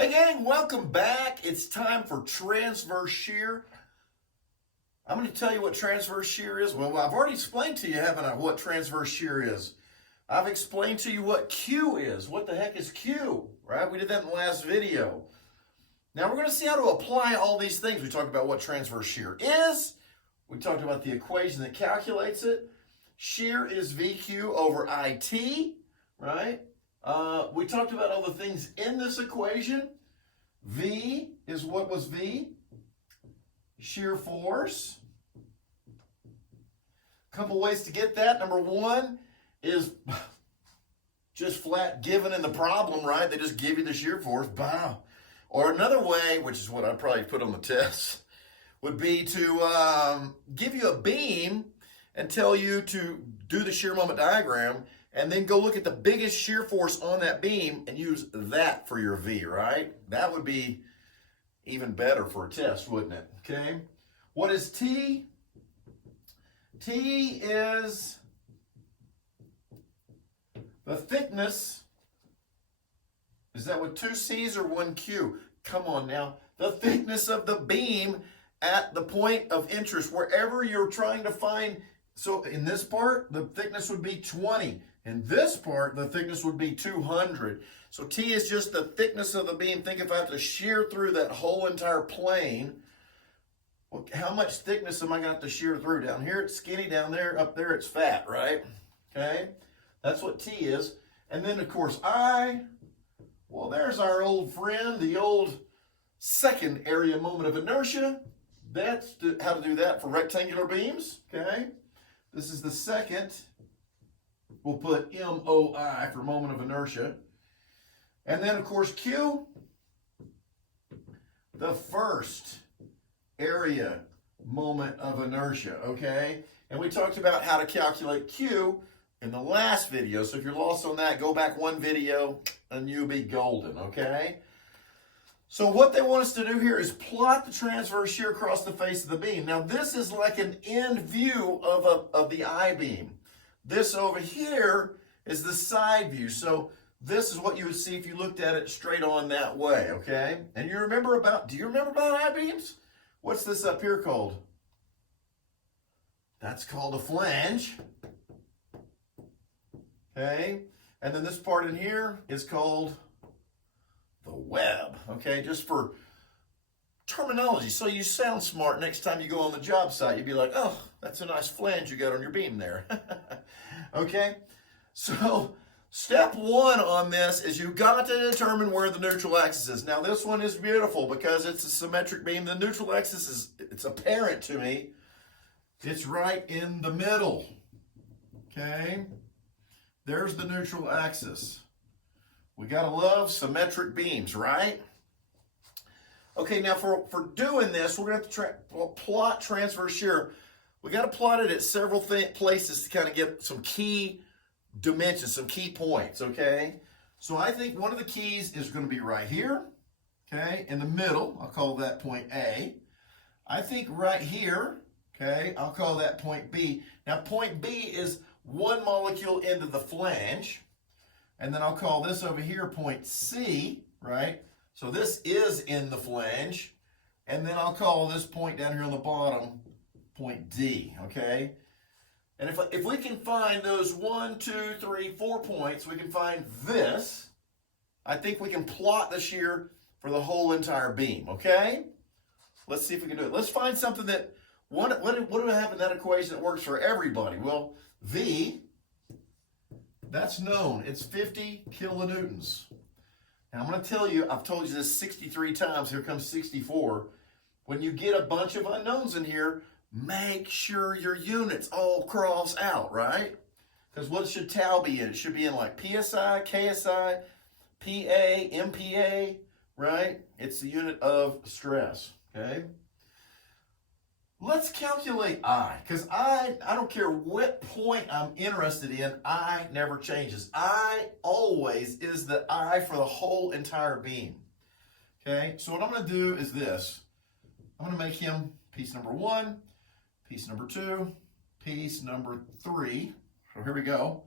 Hey gang, welcome back. It's time for transverse shear. I'm going to tell you what transverse shear is. Well, I've already explained to you, haven't I, what transverse shear is. I've explained to you what Q is. What the heck is Q, right? We did that in the last video. Now we're going to see how to apply all these things. We talked about what transverse shear is. We talked about the equation that calculates it. Shear is VQ over IT, right? We talked about all the things in this equation. V is what was V? Shear force. A couple ways to get that. Number one is just flat given in the problem, right? They just give you the shear force. Wow. Or another way, which is what I'd probably put on the test, would be to give you a beam and tell you to do the shear moment diagram and then go look at the biggest shear force on that beam and use that for your V, right? That would be even better for a test, wouldn't it? Okay. What is T? T is the thickness. Is that with two C's or one Q? Come on now. The thickness of the beam at the point of interest, wherever you're trying to find. So in this part, the thickness would be 20. In this part, the thickness would be 200. So T is just the thickness of the beam. Think if I have to shear through that whole entire plane, well, how much thickness am I going to have to shear through? Down here it's skinny, down there, up there it's fat, right? Okay, that's what T is. And then, of course, I, well, there's our old friend, the old second area moment of inertia. That's how to do that for rectangular beams, okay? This is the second. We'll put MOI for moment of inertia. And then, of course, Q, the first area moment of inertia, okay? And we talked about how to calculate Q in the last video. So if you're lost on that, go back one video and you'll be golden, okay? So what they want us to do here is plot the transverse shear across the face of the beam. Now, this is like an end view of the I-beam. This over here is the side view. So this is what you would see if you looked at it straight on that way, okay? And do you remember about I-beams? What's this up here called? That's called a flange. Okay? And then this part in here is called the web, okay? Just for terminology, so you sound smart next time you go on the job site. You'd be like, oh, that's a nice flange you got on your beam there. Okay? So step one on this is you've got to determine where the neutral axis is. Now this one is beautiful because it's a symmetric beam. The neutral axis is, it's apparent to me. It's right in the middle. Okay? There's the neutral axis. We gotta love symmetric beams, right? Okay, now for doing this, we're going to have to plot transverse shear. We got to plot it at several places to kind of get some key dimensions, some key points, okay? So I think one of the keys is going to be right here, okay, in the middle. I'll call that point A. I think right here, okay, I'll call that point B. Now point B is one molecule into the flange, and then I'll call this over here point C, right? So this is in the flange, and then I'll call this point down here on the bottom point D, okay? And if we can find those 1, 2, 3, 4 points, we can find this. I think we can plot the shear for the whole entire beam, okay? Let's see if we can do it. Let's find something that, what do we have in that equation that works for everybody? Well, V, that's known. It's 50 kilonewtons. Now, I'm going to tell you, I've told you this 63 times. Here comes 64. When you get a bunch of unknowns in here, make sure your units all cross out, right? Because what should tau be in? It should be in like PSI, KSI, PA, MPA, right? It's the unit of stress, okay? Let's calculate I, because I don't care what point I'm interested in, I never changes. I always is the I for the whole entire beam. Okay, so what I'm going to do is this. I'm going to make him piece number 1, piece number 2, piece number 3. So here we go.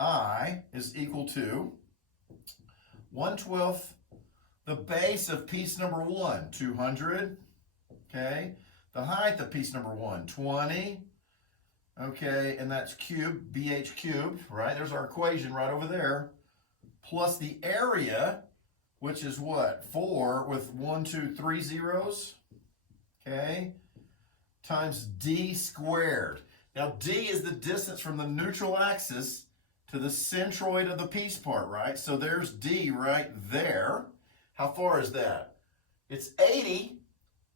I is equal to 1/12 the base of piece number 1, 200, okay? The height of piece number 1, 20, okay? And that's cubed, BH cubed, right? There's our equation right over there, plus the area, which is what? 4 with 1, 2, 3 zeros, okay? Times d squared. Now, d is the distance from the neutral axis to the centroid of the piece part, right? So there's d right there. How far is that? It's 80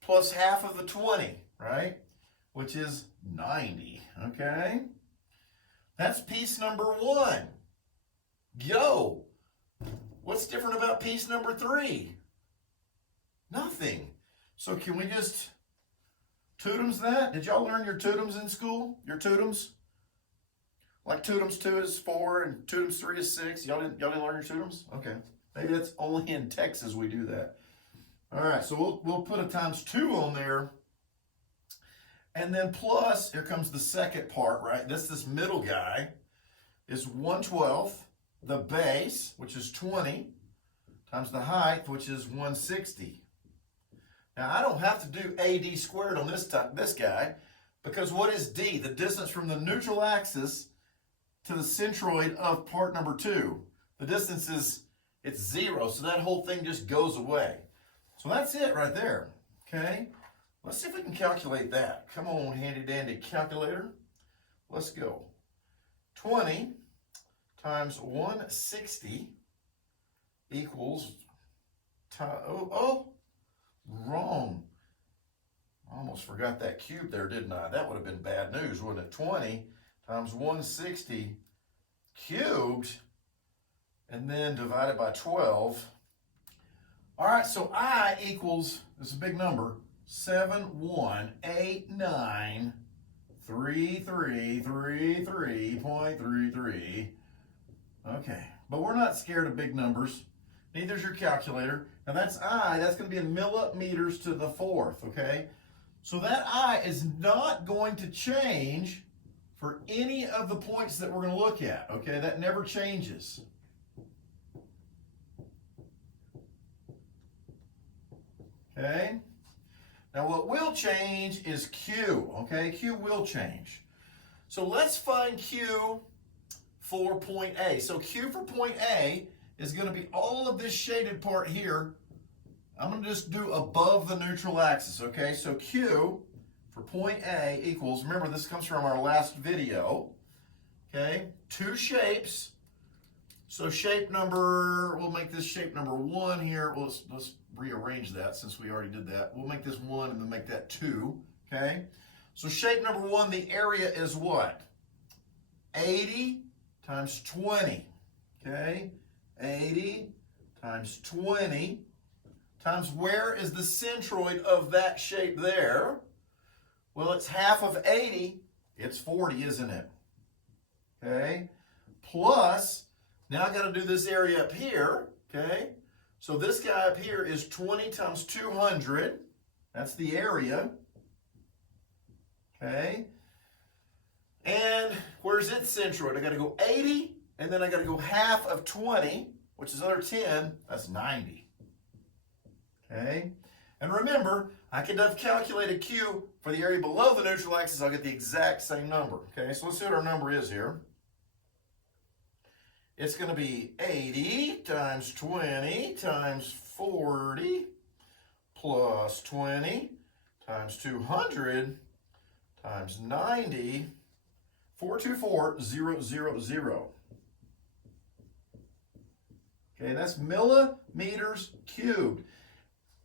plus half of the 20, right? Which is 90, okay? That's piece number 1. Go! What's different about piece number 3? Nothing. So can we just Tudums that? Did y'all learn your Tudums in school? Your Tudums? Like Tudums 2 is 4 and Tudums 3 is 6. Y'all didn't learn your Tudums? Okay. Maybe that's only in Texas we do that. All right, so we'll put a times 2 on there. And then plus, here comes the second part, right? This middle guy is 1/12, the base, which is 20, times the height, which is 160. Now, I don't have to do AD squared on this guy, because what is D? The distance from the neutral axis to the centroid of part number 2. The distance is, it's 0, so that whole thing just goes away. So that's it right there, okay? Let's see if we can calculate that. Come on, handy-dandy calculator. Let's go. 20 times 160 equals, wrong. I almost forgot that cube there, didn't I? That would have been bad news, wouldn't it? 20 times 160 cubed, and then divided by 12. All right, so I equals, this is a big number, 71893333.33. Okay, but we're not scared of big numbers. Neither's your calculator. Now that's I, that's going to be in millimeters to the 4th, okay? So that I is not going to change for any of the points that we're going to look at, okay? That never changes. Okay? Now what will change is Q, okay? Q will change. So let's find Q for point A. So Q for point A is going to be all of this shaded part here. I'm going to just do above the neutral axis, okay? So Q for point A equals, remember this comes from our last video, okay? 2 shapes. So shape number, we'll make this shape number 1 here. Well, let's rearrange that since we already did that. We'll make this 1 and then make that 2, okay? So shape number 1, the area is what? 80 times 20, okay? 80 times 20 times where is the centroid of that shape there? Well, it's half of 80. It's 40, isn't it? Okay? Plus, now I got to do this area up here, okay? So this guy up here is 20 times 200. That's the area. Okay? And where's its centroid? I got to go 80, and then I got to go half of 20, which is another 10. That's 90. Okay? And remember, I could have calculated Q for the area below the neutral axis. I'll get the exact same number. Okay? So let's see what our number is here. It's going to be 80 times 20 times 40 plus 20 times 200 times 90, 424,000. Okay, that's millimeters cubed.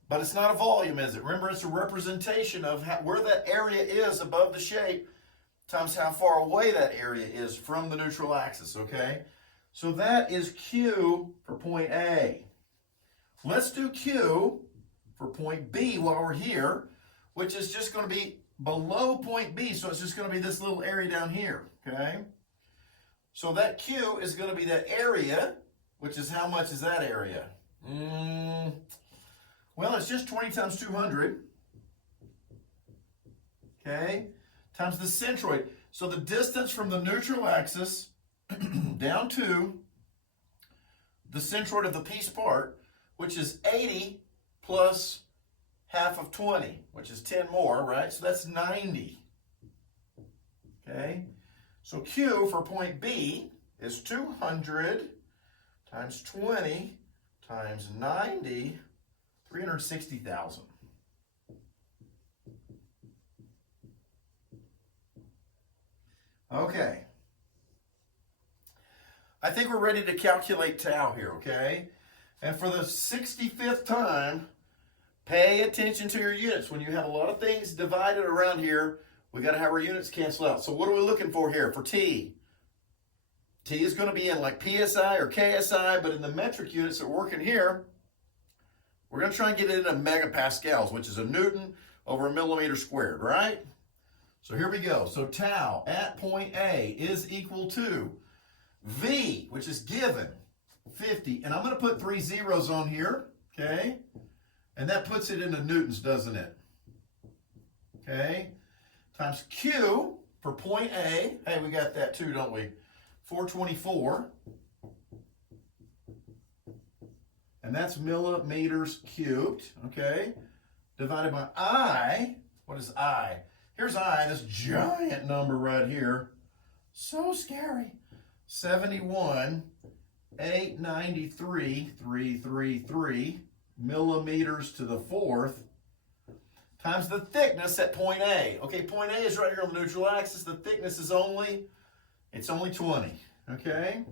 But it's not a volume, is it? Remember, it's a representation of where that area is above the shape times how far away that area is from the neutral axis, okay? So that is Q for point A. Let's do Q for point B while we're here, which is just going to be below point B, so it's just going to be this little area down here, okay? So that Q is going to be that area, which is how much is that area? Well, it's just 20 times 200, okay, times the centroid. So the distance from the neutral axis down to the centroid of the piece part, which is 80 plus half of 20, which is 10 more, right? So that's 90. Okay? So Q for point B is 200 times 20 times 90, 360,000. Okay. I think we're ready to calculate tau here, okay? And for the 65th time, pay attention to your units. When you have a lot of things divided around here, we got to have our units cancel out. So what are we looking for here for T? T is going to be in like PSI or KSI, but in the metric units that we're working here, we're going to try and get it into megapascals, which is a Newton over a millimeter squared, right? So here we go. So tau at point A is equal to V, which is given, 50. And I'm going to put 3 zeros on here, okay? And that puts it into newtons, doesn't it? Okay? Times Q for point A. Hey, we got that too, don't we? 424. And that's millimeters cubed, okay? Divided by I. What is I? Here's I, this giant number right here. So scary. 71,893,333 millimeters to the fourth times the thickness at point A. Okay, point A is right here on the neutral axis. The thickness is only 20, okay?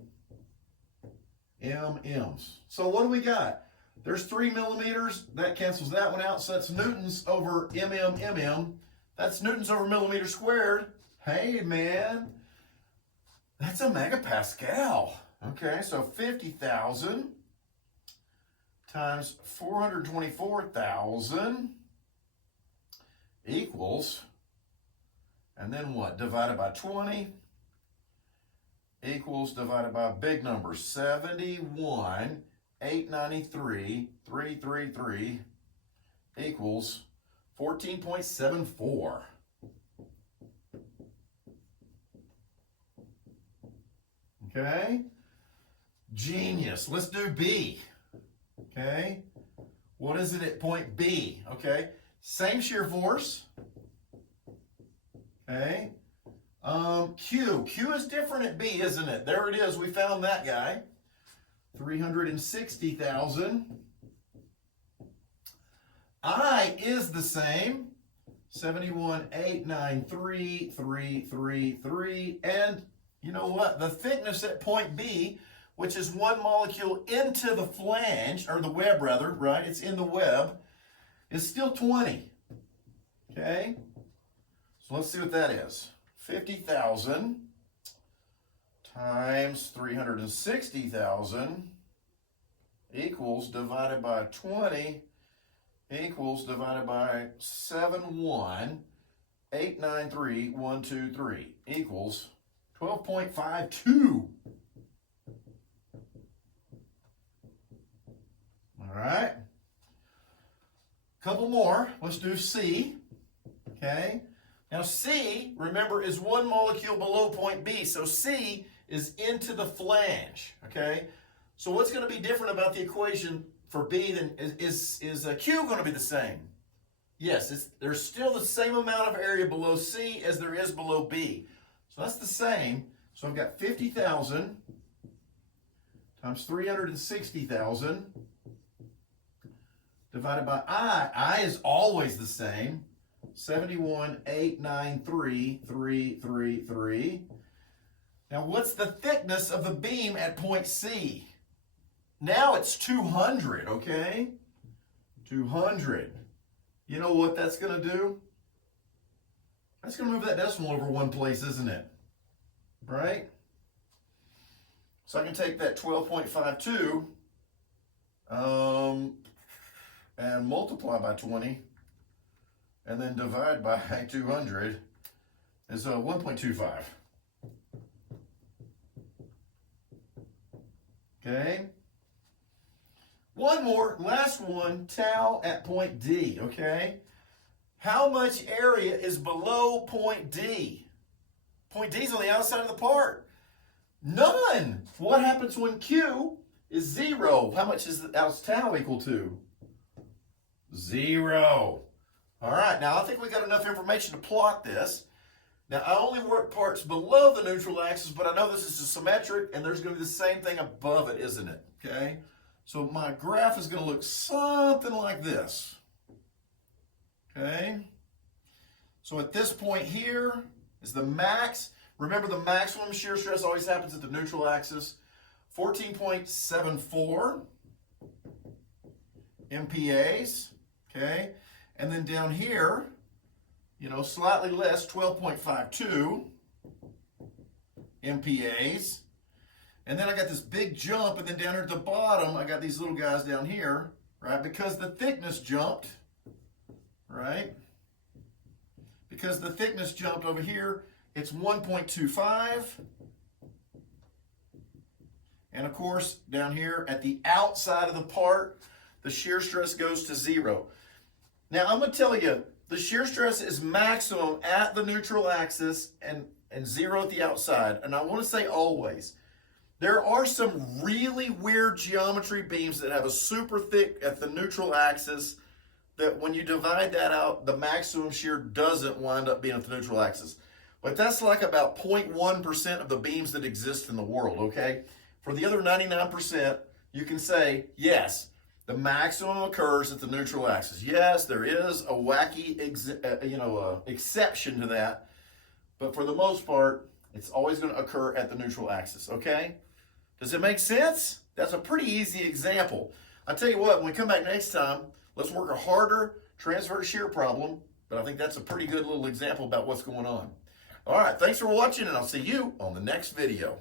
MMs. So what do we got? There's 3 millimeters. That cancels that one out. So that's newtons over mm. That's newtons over millimeter squared. Hey, man. That's a megapascal. Okay, so 50,000 times 424,000 equals, and then what? Divided by 20 equals divided by a big number, 71,893,333 equals 14.74. Okay? Genius. Let's do B. Okay? What is it at point B? Okay? Same shear force. Okay? Q. Q is different at B, isn't it? There it is. We found that guy. 360,000. I is the same. 71,893,333. And you know what? The thickness at point B, which is one molecule into the flange, or the web rather, right? It's in the web, is still 20. Okay? So let's see what that is. 50,000 times 360,000 equals divided by 20 equals divided by 71,893,123 equals 12.52. All right. Couple more. Let's do C. Okay. Now C, remember, is one molecule below point B. So C is into the flange. Okay. So what's going to be different about the equation for B than is Q going to be the same? Yes, there's still the same amount of area below C as there is below B. So that's the same. So I've got 50,000 times 360,000 divided by I. I is always the same. 71,893,333. Now what's the thickness of the beam at point C? Now it's 200, okay? 200. You know what that's going to do? That's going to move that decimal over one place, isn't it? Right? So I can take that 12.52 and multiply by 20 and then divide by 200 is 1.25. Okay? One more, last one, tau at point D, okay? How much area is below point D? Point D is on the outside of the part. None. What happens when Q is 0. How much is how's tau equal to? 0. All right, now I think we got enough information to plot this. Now, I only work parts below the neutral axis, but I know this is a symmetric, and there's going to be the same thing above it, isn't it? Okay? So my graph is going to look something like this. Okay? So at this point here is the max. Remember, the maximum shear stress always happens at the neutral axis. 14.74 MPAs. Okay? And then down here, you know, slightly less, 12.52 MPAs. And then I got this big jump, and then down here at the bottom, I got these little guys down here, right? Because the thickness jumped, right? Because the thickness jumped over here, it's 1.25. And of course, down here at the outside of the part, the shear stress goes to 0. Now, I'm going to tell you, the shear stress is maximum at the neutral axis and 0 at the outside. And I want to say always, there are some really weird geometry beams that have a super thick at the neutral axis that when you divide that out, the maximum shear doesn't wind up being at the neutral axis. But that's like about 0.1% of the beams that exist in the world, okay? For the other 99%, you can say, yes, the maximum occurs at the neutral axis. Yes, there is a wacky exception to that, but for the most part, it's always going to occur at the neutral axis, okay? Does it make sense? That's a pretty easy example. I'll tell you what, when we come back next time, let's work a harder transverse shear problem, but I think that's a pretty good little example about what's going on. All right, thanks for watching, and I'll see you on the next video.